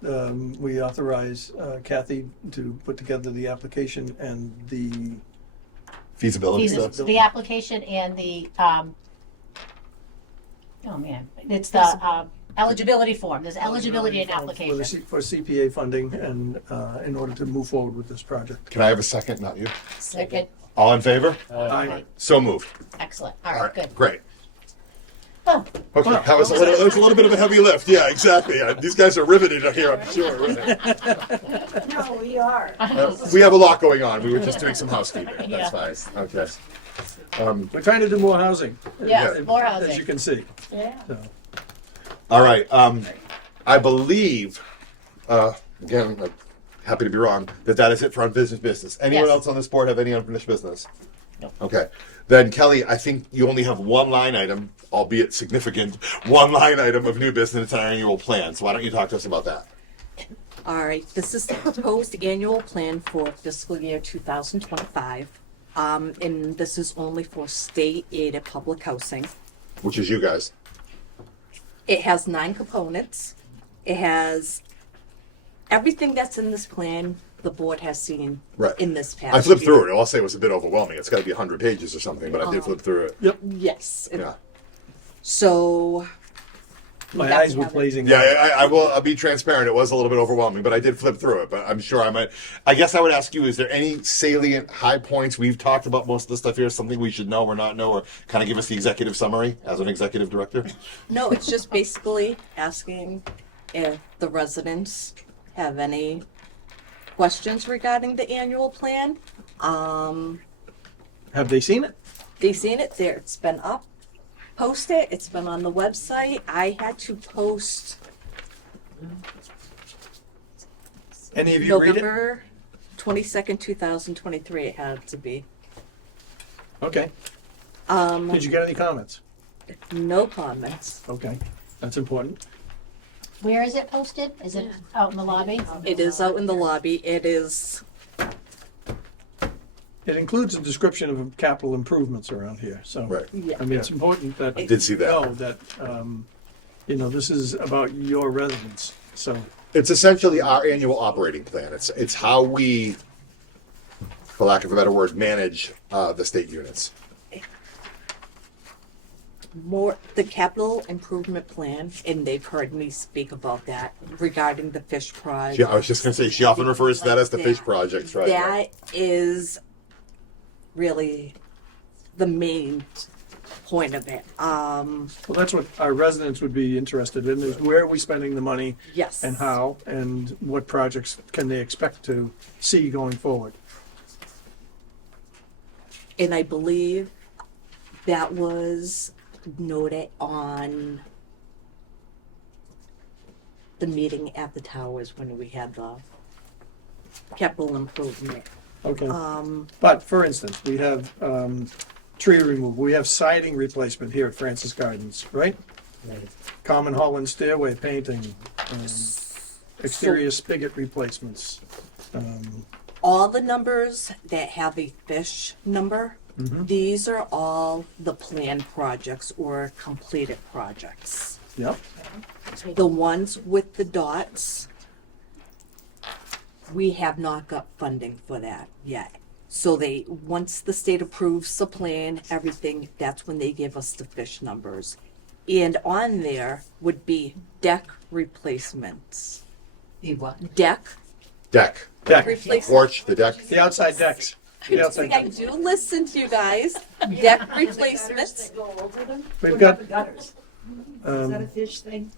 we authorize Kathy to put together the application and the, Feasibility Feasibility- stuff. The application and the, oh man, it's the eligibility form. There's eligibility and for the application. for CPA funding and in order to move forward with this project. Can I have a second? Not you. Second, All in favor? Aye. So moved. excellent. All All right, right, good. great. Oh, Okay, that was it was a little bit of a heavy lift. Yeah, exactly. These guys are riveted here, I'm sure. No, we are. We have a lot going on. We were just doing some housekeeping. Yeah. That's fine. Okay. We're trying to do more housing. Yes, more As you housing. can see. Yeah. So, All right. I believe, again, I'm happy to be wrong, that is it for unfinished business. Anyone Yes. else on this board have any unfinished business? No. Okay. Then, Kelly, I think you only have one line item, albeit significant, one line item of new business. It's our annual plan. So why don't you talk to us about that? All right, this is the proposed annual plan for fiscal year 2025. And this is only for state-aided public housing. Which is you guys. It has 9 components. It has everything that's in this plan the board has seen Right. in this past. I flipped year. through it. I'll say it was a bit overwhelming. It's got to be 100 pages or something, but I did flip through it. Yes. Yeah. So. My that eyes we were haven't- blazing. Yeah, I will. I'll be transparent. It was a little bit overwhelming, but I did flip through it. But I'm sure I might. I guess I would ask you: is there any salient high points? We've talked about most of the stuff here. Something we should know or not know, or kind of give us the executive summary as an executive director. No, it's just basically asking if the residents have any questions regarding the annual plan. Have they seen it? They've seen it there. It's been up, posted. It's been on the website. I had to post Any of you read it? November 22nd, 2023. It had to be. Okay. Um, Did you get any comments? no comments. Okay, that's important. Where is it posted? Is it out in the lobby? It is out in the lobby. It is. It includes a description of capital improvements around here, so. Right. Yeah. I mean, it's important that. I did see that. Know that, this is about your residents, so. It's essentially our annual operating plan. It's how we, for lack of a better word, manage the state units. More the capital improvement plan, and they've heard me speak about that regarding the fish project. I was just going to say she often refers to that as the fish projects, right? That is really the main point of it. Well, that's what our residents would be interested in, is where are we spending the money Yes. and how, and what projects can they expect to see going forward? And I believe that was noted on the meeting at the towers when we had the capital improvement. Okay, Um, but for instance, we have tree removal, we have siding replacement here at Francis Gardens, right? Common hall and stairway painting, exterior spigot replacements. all the numbers that have a fish number, Mhm. these are all the planned projects or completed projects. Yep, The ones with the dots, we have not got funding for that yet. So once the state approves the plan, everything, that's when they give us the fish numbers. And on there would be deck replacements. The what? Deck Deck. deck, replacements. Porch, the deck. the outside decks. The outside I decks. do listen to you guys. Deck replacements. Go over them? We've What got, about the gutters? Is that a fish thing?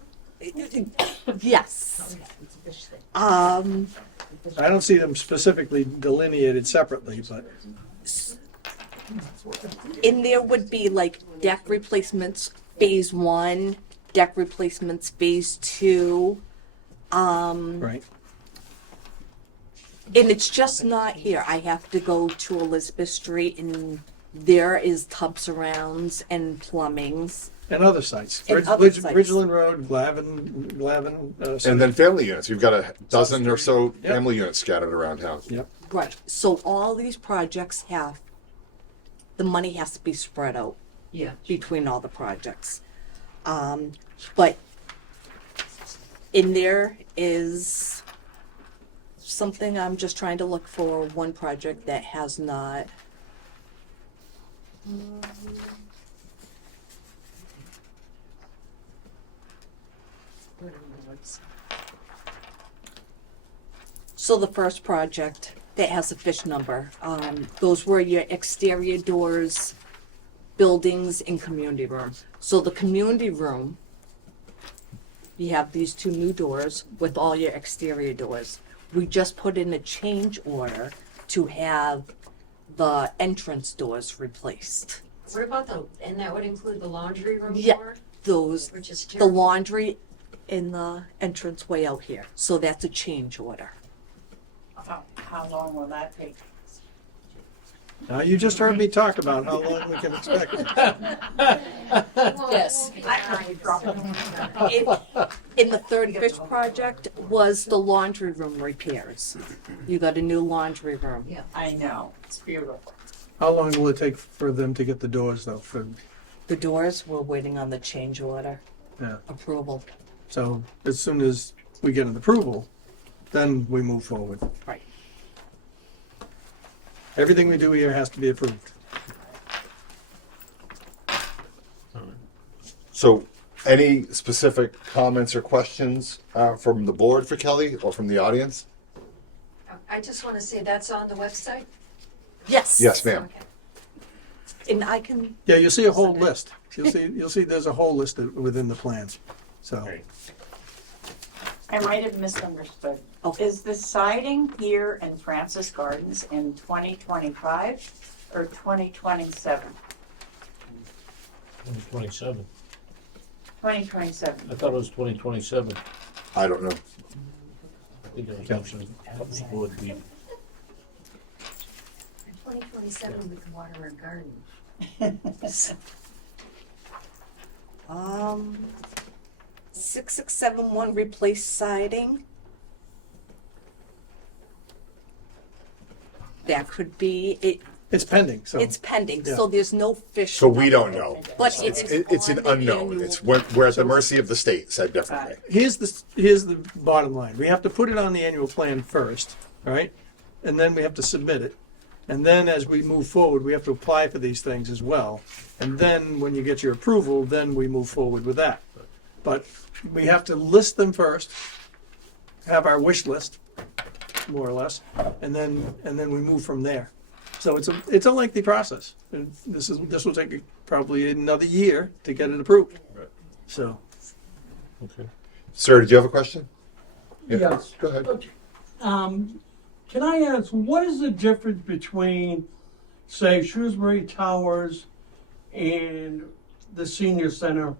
Yes. It's a fish thing. I don't see them specifically delineated separately, but, In there would be like deck replacements phase 1, deck replacements phase 2. right, And it's just not here. I have to go to Elizabeth Street and there is tub surrounds and plumbings. and other sites. And other sites. Bridgeland Road, Glavin, And then family units. We've got a dozen or so Yep. family units scattered around town. Yep, Right. So all these projects the money has to be spread out Yeah. between all the projects. But in there is something I'm just trying to look for, one project that has not. So the first project that has a fish number, those were your exterior doors, buildings, and community room. So the community room, you have these 2 new doors with all your exterior doors. We just put in a change order to have the entrance doors replaced. What about and that would include the laundry room Yeah. door, Those, which is the terrible. laundry in the entrance way out here. So that's a change order. How long will that take? now you just heard me talk about how long we can expect. Yes. I In the third fish project was the laundry room repairs. You got a new laundry room. know, it's beautiful. How long will it take for them to get the doors though, The doors, we're waiting on the change order yeah, approval. so as soon as we get an approval, then we move forward. Right. Everything we do here has to be approved. So, any specific comments or questions from the board for Kelly or from the audience? I just want to say that's on the website? Yes. Yes, ma'am. Okay. And I can, Yeah, you'll see a whole list. You'll see there's a whole list within the plans. So, Great. I might have misunderstood. Okay. Is the siding here in Francis Gardens in 2025 or 2027? 2027. 2027. I thought it was 2027. I don't know. I think it was actually a couple of board meetings. In 2027, we can water our garden. 6671 replace siding. That could be, it's pending, so. it's pending, Yeah. so there's no fish. So we don't know. But It's an on the unknown. annual- It's we're at the mercy of the state, said differently. Here's the bottom line. We have to put it on the annual plan first, right? And then we have to submit it. And then as we move forward, we have to apply for these things as well. And then when you get your approval, then we move forward with that. But we have to list them first, have our wish list, more or less, and then we move from there. So it's a lengthy process. And this will take probably another year to get it approved. Right. So. Okay. Sir, did you have a question? Yes. Go ahead. Can I ask, what is the difference between, say, Shrewsbury Towers and the senior center?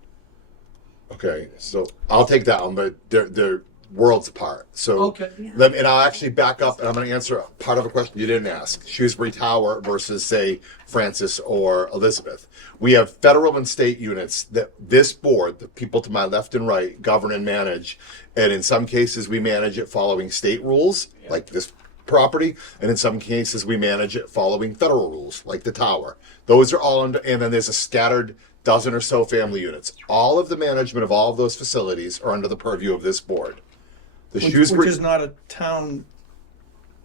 Okay, so I'll take that one, but they're worlds apart. So Okay. and I'll actually back up, and I'm going to answer part of a question you didn't ask. Shrewsbury Tower versus, say, Francis or Elizabeth. We have federal and state units that this board, the people to my left and right, govern and manage. And in some cases, we manage it following state rules, like this property, and in some cases, we manage it following federal rules, like the tower. Those are all under, and then there's a scattered dozen or so family units. All of the management of all of those facilities are under the purview of this board. The Which Shrewsbury, is not a town,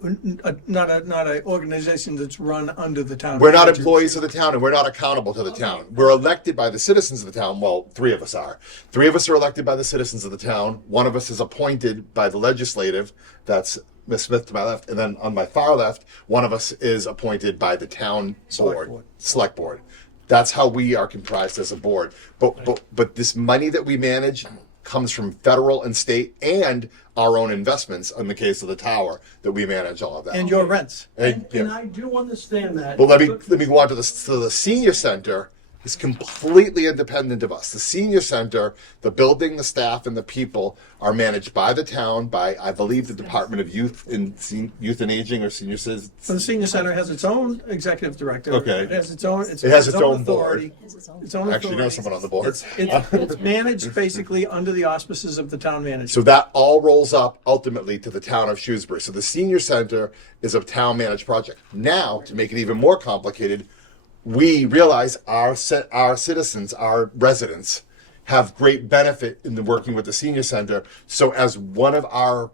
not a organization that's run under the town. we're not manager. employees of the town, and we're not accountable to the town. We're elected by the citizens of the town. Well, three of us are. Three of us are elected by the citizens of the town. One of us is appointed by the legislative. That's Ms. Smith to my left, and then on my far left, one of us is appointed by the town select board. That's how we are comprised as a board. But this money that we manage comes from federal and state and our own investments in the case of the tower that we manage all of that. And your rents. And, And yeah. I do understand that. But let me go on to the senior center is completely independent of us. The senior center, the building, the staff, and the people are managed by the town, by I believe the Department of Youth and Aging or Senior Citizens. So the senior center has its own executive director. Okay. It has its own. It has its own authority. board. Its own I actually know authority. someone on the board. It's managed basically under the auspices of the town manager. So that all rolls up ultimately to the town of Shrewsbury. So the senior center is a town managed project. Now, to make it even more complicated, we realize our citizens, our residents, have great benefit in the working with the senior center. So as one of our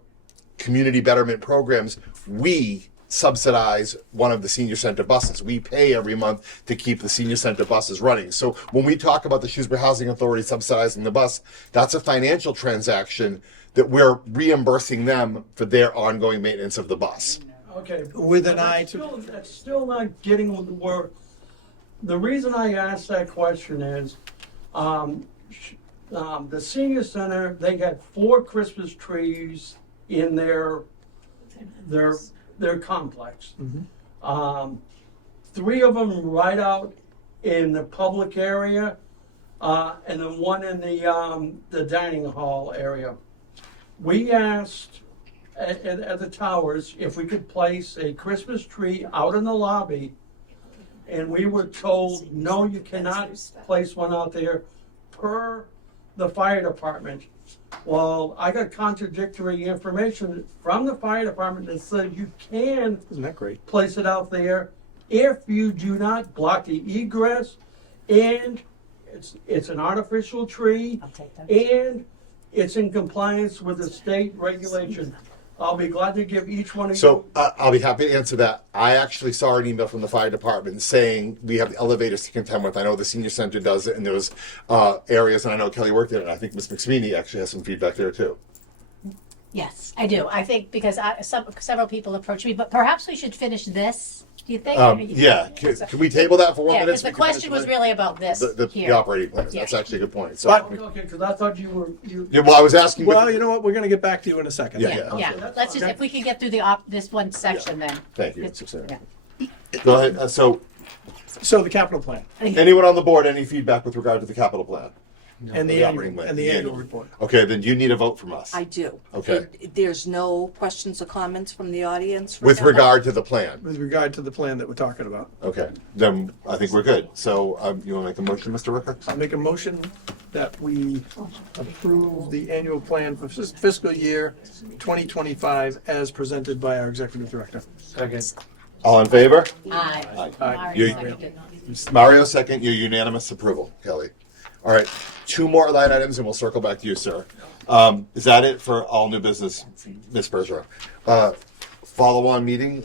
community betterment programs, we subsidize one of the senior center buses. We pay every month to keep the senior center buses running. So when we talk about the Shrewsbury Housing Authority subsidizing the bus, that's a financial transaction that we're reimbursing them for their ongoing maintenance of the bus. Okay. With an but eye that's to- still- That's still not getting where, the reason I asked that question is, the senior center, they got 4 Christmas trees in their complex. 3 of them right out in the public area, and then 1 in the dining hall area. We asked at the towers if we could place a Christmas tree out in the lobby, and we were told, no, you cannot place one out there per the fire department. Well, I got contradictory information from the fire department that said you can Isn't that great? place it out there if you do not block the egress, and it's an artificial tree, I'll take that. and it's in compliance with the state regulation. I'll be glad to give each one of So you. I'll be happy to answer that. I actually saw an email from the fire department saying we have the elevators to contend with. I know the senior center does it, and there was areas, and I know Kelly worked there, and I think Ms. McSweeney actually has some feedback there too. Yes, I do. I think because several people approached me, but perhaps we should finish this. Do you think? Yeah, can we table that for 1 Yeah, minute? because the question was really about this the here. operating plan. Yeah. That's actually a good point. So, Okay, because I thought you were, yeah, well, I was asking. Well, you know what, we're gonna get back to you in a second. Yeah. Yeah. that's Let's just, fine. if we can get through this one section then. Thank you. It's- yeah. Go ahead. So, So the capital plan anyone on the board, any feedback with regard to the capital plan? and The the operating annual, plan, and the the annual annual. report. Okay, then you need a vote from us. I do. Okay. There's no questions or comments from the audience? With right now? regard to the plan. With regard to the plan that we're talking about. Okay, then I think we're good. So, you want to make a motion, Mr. Ricker? I'll make a motion that we approve the annual plan for fiscal year 2025 as presented by our executive director. Second. All in favor? Aye. Aye. You- Mario, second, your unanimous approval, Kelly. All right, 2 more line items and we'll circle back to you, sir. Is that it for all new business, Ms. Bergeron? Follow-on meeting,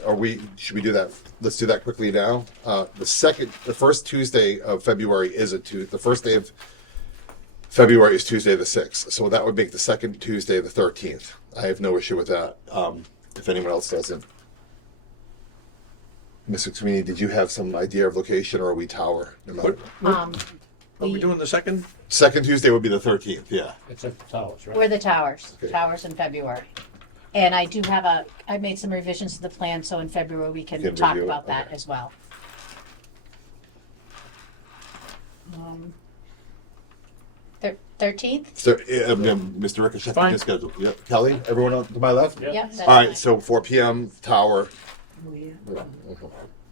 should we do that? Let's do that quickly now. The first Tuesday of February is the first day of February is Tuesday the 6th. So that would make the second Tuesday the 13th. I have no issue with that, if anyone else doesn't. Ms. McSweeney, did you have some idea of location, or are we tower? Are we doing the second? Second Tuesday would be the 13th, yeah. It's at the towers, right? We're the towers, Okay. towers in February. And I do have I made some revisions to the plan, so in February we can Can talk review it, about that okay. as well. 13th? So, Mr. Ricker, check Fine. his schedule. Yep. Kelly, everyone on to my left? Yeah. Yep. that's All right, fine. so 4 p.m. tower.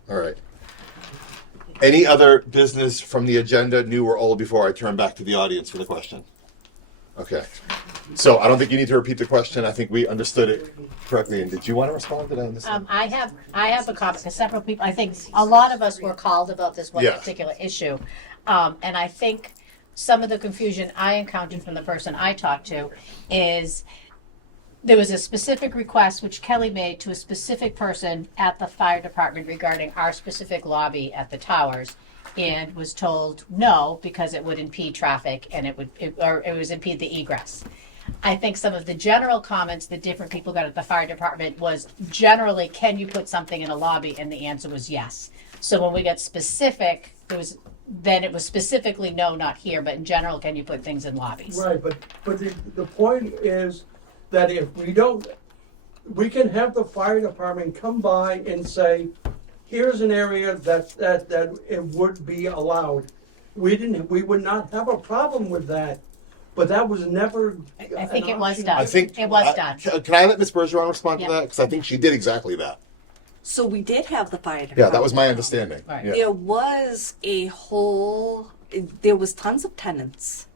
All right. Any other business from the agenda, new or old, before I turn back to the audience for the question? Okay. So I don't think you need to repeat the question. I think we understood it correctly. And did you want to respond to that? I have a copy, because several people, I think a lot of us were called about this one Yeah. particular issue. And I think some of the confusion I encountered from the person I talked to is there was a specific request which Kelly made to a specific person at the fire department regarding our specific lobby at the towers, and was told no, because it would impede traffic and it would impede the egress. I think some of the general comments that different people got at the fire department was generally, can you put something in a lobby? And the answer was yes. So when we got specific, it was specifically no, not here, but in general, can you put things in lobbies? Right, but the point is that if we don't, we can have the fire department come by and say, here's an area that it would be allowed. We would not have a problem with that, but that was never. I think an it was option. done. I think It was done. Can I let Ms. Bergeron respond to Yeah. that? Because I think she did exactly that. So we did have the fire department. Yeah, that was my understanding. Right. Yeah. There was tons of tenants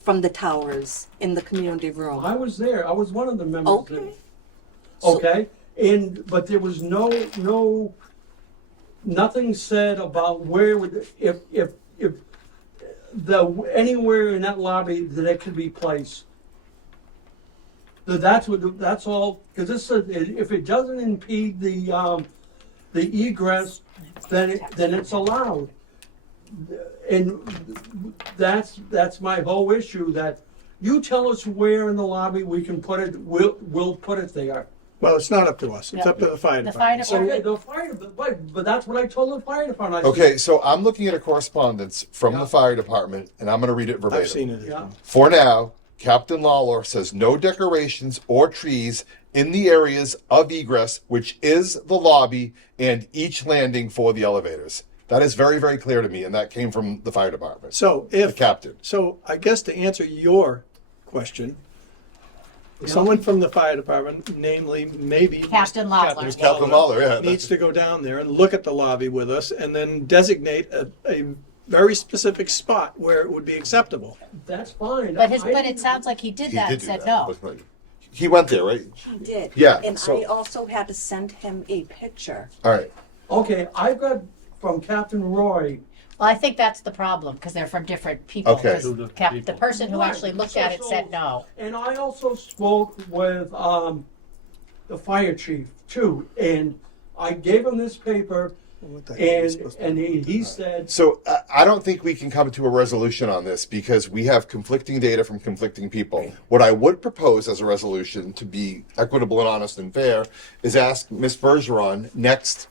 from the towers in the community room. I was there. I was one of the members. Okay. Okay, but there was nothing said about where would, if anywhere in that lobby that it could be placed. That's all, because this said, if it doesn't impede the egress, then it's allowed. And that's my whole issue, that you tell us where in the lobby we can put it, we'll put it there. Well, it's not up to us. It's Yeah. up to the fire The fire department. department. But that's what I told the fire department. I said, Okay, so I'm looking at a correspondence from the fire department, and I'm going to read it verbatim. I've seen it. Yeah. For now, Captain Lawlor says no decorations or trees in the areas of egress, which is the lobby and each landing for the elevators. That is very, very clear to me, and that came from the fire department. So The captain. So I guess to answer your question, someone from the fire department, namely maybe Captain Lawler. It was Captain Lawler, yeah. needs to go down there and look at the lobby with us and then designate a very specific spot where it would be acceptable. that's fine. But it sounds like he did He that did and do said that. no. He went there, right? He did. Yeah, And so- I also had to send him a picture. All right. Okay, I've got from Captain Roy. Well, I think that's the problem, because they're from different people. Okay. 'Cause the person who actually looked at it said no. And I also spoke with the fire chief too, and I gave him this paper, What the hell are we and supposed to and he said, So I don't think we can come to a resolution on this because we have conflicting data from conflicting people. What I would propose as a resolution, to be equitable and honest and fair, is ask Ms. Bergeron next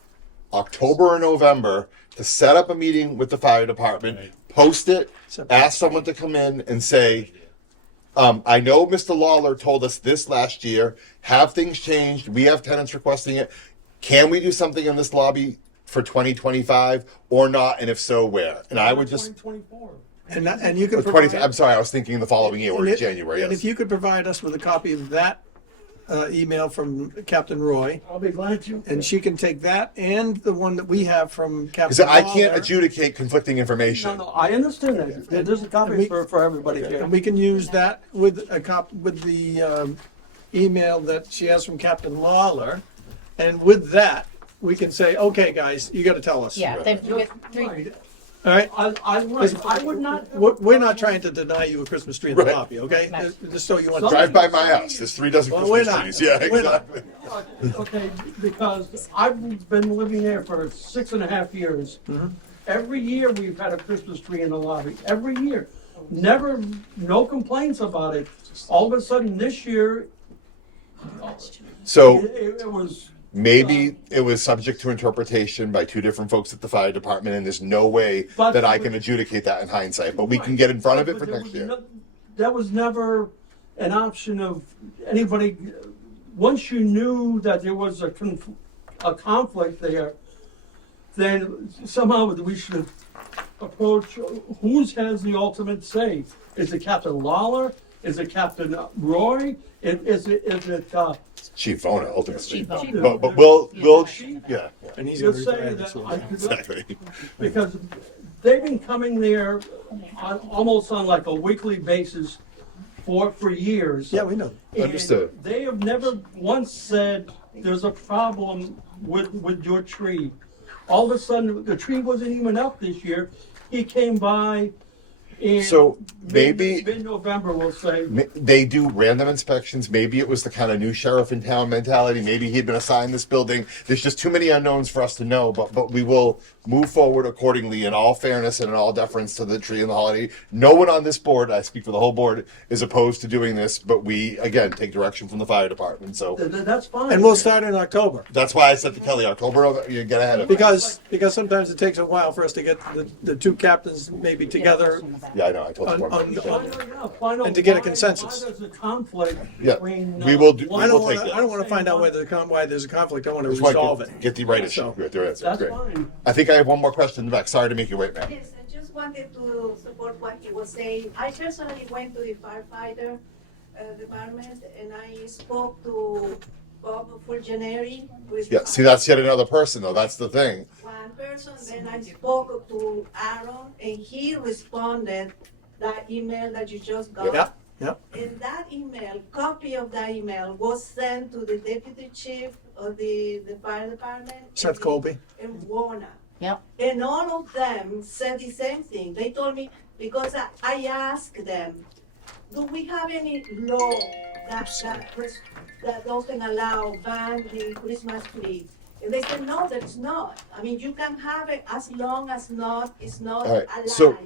October or November to set up a meeting with the fire department, post it, ask someone to come in and say, I know Mr. Lawler told us this last year. Have things changed? We have tenants requesting it. Can we do something in this lobby for 2025 or not? And if so, where? And I would just 2024. And you can 20. provide, I'm sorry, I was thinking the following year or and January. And Yes. if you could provide us with a copy of that email from Captain Roy, I'll be glad to. and she can take that and the one that we have from Because Captain I can't Lawler, adjudicate conflicting No, information. no, I understand that. There's a copy for everybody here. and we can use that with with the email that she has from Captain Lawler, and with that we can say, okay, guys, you got to tell us. Yeah, they've, You're three, right. All right. I would not. We're not trying to deny you a Christmas tree in the Right. lobby, okay? Right. Just so you want. Drive by my house. There's 3 dozen Well, we're Christmas not. trees. Yeah, We're not. exactly. Okay, because I've been living there for 6.5 years. Every year we've had a Christmas tree in the lobby, every year. Never, no complaints about it. All of a sudden this year, So it was, maybe it was subject to interpretation by 2 different folks at the fire department, and there's no way But- that I can adjudicate that in hindsight. But we can get in front of it for But there next was year. that was never an option of anybody, once you knew that there was a conflict there, then somehow we should approach, whose has the ultimate say? Is it Captain Lawler? Is it Captain Roy? Is it, Chief Vona, ultimately. Chief Vona. But we'll, Chief? yeah, And he's just gonna say retire that, this year. exactly. because they've been coming there on, almost on like a weekly basis for years. Yeah, we know. And Understood. they have never once said, there's a problem with your tree. All of a sudden, the tree wasn't even up this year. He came by in So maybe- mid-November, we'll say. They do random inspections. Maybe it was the kind of new sheriff in town mentality. Maybe he'd been assigned this building. There's just too many unknowns for us to know, but we will move forward accordingly in all fairness and in all deference to the tree and the holiday. No one on this board, I speak for the whole board, is opposed to doing this, but we, again, take direction from the fire department. So That's fine. And we'll start in October, that's why I said to Kelly, October, you get ahead of it. because sometimes it takes a while for us to get the 2 captains maybe together. Yeah, I know, I told the On- board. on- Find out and to get a why- consensus. Why there's a conflict Yeah, between. we will do- one I we don't will want take to. that. I don't want to find out why there's a conflict. I want to Just wanna resolve it. Get the right issue. So- Get the answer. That's Great. fine. I think I have one more question in the back. Sorry to make you wait, ma'am. Yes, I just wanted to support what he was saying. I personally went to the firefighter department and I spoke to Bob Fulgeneri. who is Yeah, see, that's yet another person, though. That's the thing. one person. Then I spoke to Aaron and he responded that email that you just got. Yep, yep. And that email, copy of that email was sent to the deputy chief of the fire department. Seth Colby. And Warner. Yep. And all of them said the same thing. They told me, because I asked them, do we have any law that doesn't allow ban the Christmas tree? And they said, no, there's not. I mean, you can have it as long as it's not All right, alive. so-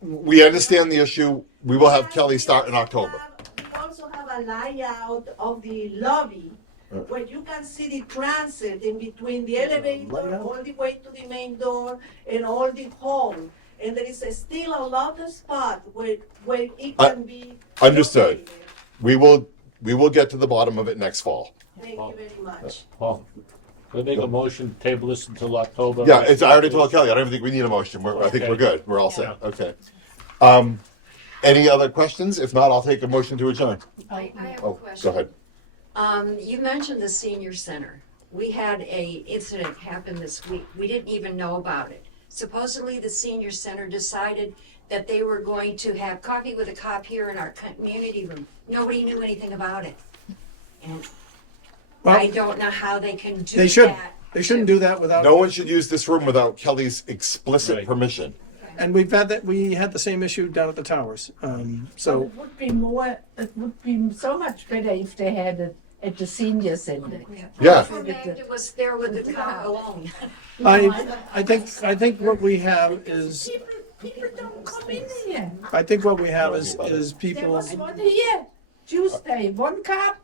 We understand the issue. We will have Kelly start in October. We also have a layout of the lobby where you can see the transit in between the elevator, layout? all the way to the main door, and all the hall. And there is still a lot of spot where it can be. Understood. located. We will get to the bottom of it next fall. Thank you very much. Paul, can I make a motion, to table this until October? Yeah, I already told Kelly. I don't even think we need a motion. I think Okay. we're good. We're all set. Yeah. Okay. Any other questions? If not, I'll take a motion to adjourn. I have a Oh, go question. ahead. You mentioned the senior center. We had a incident happen this week. We didn't even know about it. Supposedly, the senior center decided that they were going to have coffee with a cop here in our community room. Nobody knew anything about it. And I Well, don't know how they can do they should. that. They shouldn't do that without. No one should use this room without Kelly's explicit Right. permission. And we had the same issue down at the towers. So It would be so much better if they had at the senior center. Yeah. Magda was there with the car alone. I think what we have is, People don't come in here. I think what we have is There people. was one here, Tuesday, one cop,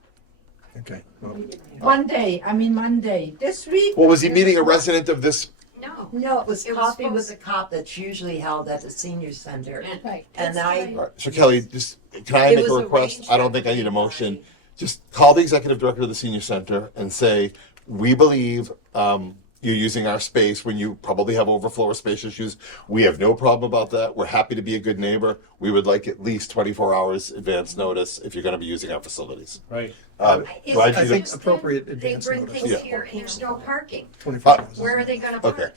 Okay. Well, Monday. This week. Well, was he meeting a resident of this? No. No, it was It was coffee with supposed- a cop that's usually held at the senior center. Right. And I, All right, so Kelly, just can I It make a was request? arranged I don't think I need a motion. Just call the executive director of the senior center and say, we believe you're using our space when you probably have overflow or space issues. We have no problem about that. We're happy to be a good neighbor. We would like at least 24 hours advance notice if you're going to be using our facilities. Right. Is Do I it need think just appropriate then they advance bring notice. things Yeah. here and there's no parking? 24 hours. Where are they gonna park? Okay.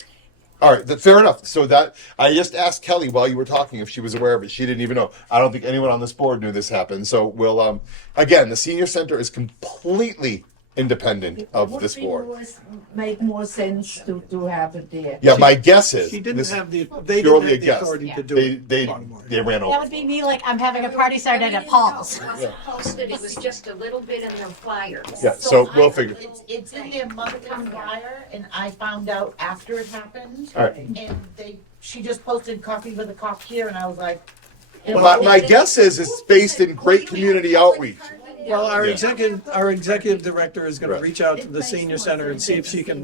All right, fair enough. So that I just asked Kelly while you were talking if she was aware of it. She didn't even know. I don't think anyone on this board knew this happened. So we'll again, the senior center is completely independent of this board. Make more sense to have it there. Yeah, my guess is She didn't this- have the, they didn't purely a have the guess. authority to do they it. they bottom line. they ran That over. would be me like I'm having a party started at Paul's. It wasn't posted, it was just a little bit in the flyer. Yeah, so we'll figure. It's in their monthly flyer, and I found out after it happened. All right. And she just posted coffee with a cop here, and I was like, My guess is it's based in great community outreach. Well, our Yeah. executive director is gonna Right. reach out to the senior center and see if she can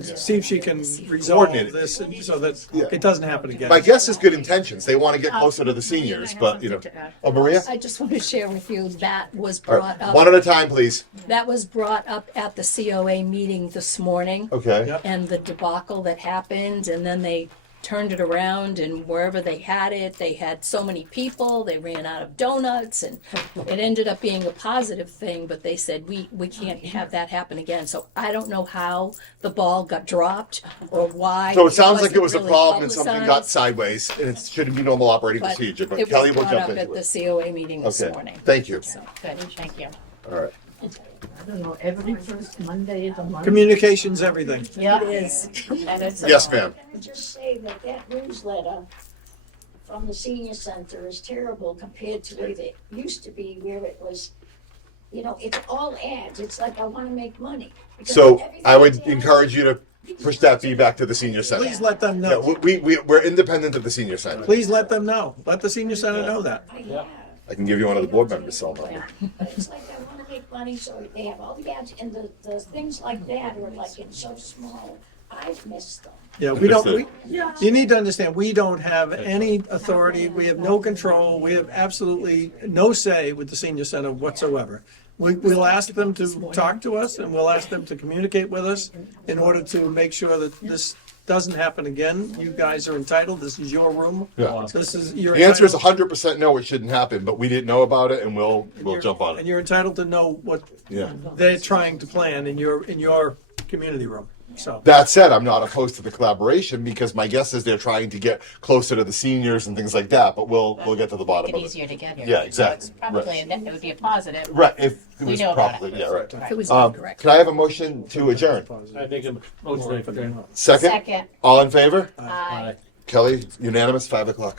resolve Coordinate it. this so that Yeah. it doesn't happen again. My guess is good intentions. They want to get closer to the seniors, but you know. Oh, Maria. I just want to share with you that was All brought right. One up. at a time, please. That was brought up at the COA meeting this morning, Okay. Yep. and the debacle that happened, and then they turned it around, and wherever they had it, they had so many people, they ran out of donuts, and it ended up being a positive thing. But they said we can't have that happen again. So I don't know how the ball got dropped or why. So it sounds like it was a wasn't really problem and something got publicized, sideways, and it shouldn't be normal operating but procedure. But it Kelly was will brought jump up into at the it. COA meeting this Okay. morning. Thank you. Good, thank you. All right. I don't know, every first Monday of the month. Communication's everything. Yeah. It is. And it's Yes, ma'am. Just say that that newsletter from the senior center is terrible compared to what it used to be, where it was, it's all ads. It's like, I want to make money. Because So I would everybody's encourage you to push that feedback to the senior center. Please let them Yeah, know. we're independent of the senior center. Please let them know. Let the senior center know that. Yeah. I can give you one of the board members' cell number. But it's like, I want to make money, so they have all the ads, and the things like that are like, it's so small. I've missed them. Yeah, we don't, Understood. you need to understand, we don't have any authority, we have no control, we have absolutely no say with the senior center whatsoever. We'll ask them to talk to us, and we'll ask them to communicate with us in order to make sure that this doesn't happen again. You guys are entitled, this is your room. Yeah. This is, you're The answer is entitled, 100% no, it shouldn't happen, but we didn't know about it, and we'll jump on and it. you're entitled to know what Yeah. they're trying to plan in your community room, so. That said, I'm not opposed to the collaboration because my guess is they're trying to get closer to the seniors and things like that. But we'll get to the bottom Make it of it. easier to get here. Yeah, exactly. So it's probably it would be a positive. Right. If it We was know about properly, it. yeah, right. If it was done correctly. Can I have a motion to adjourn? I think a motion to adjourn. Second. Second. All in favor? Aye. Kelly, unanimous. 5:00.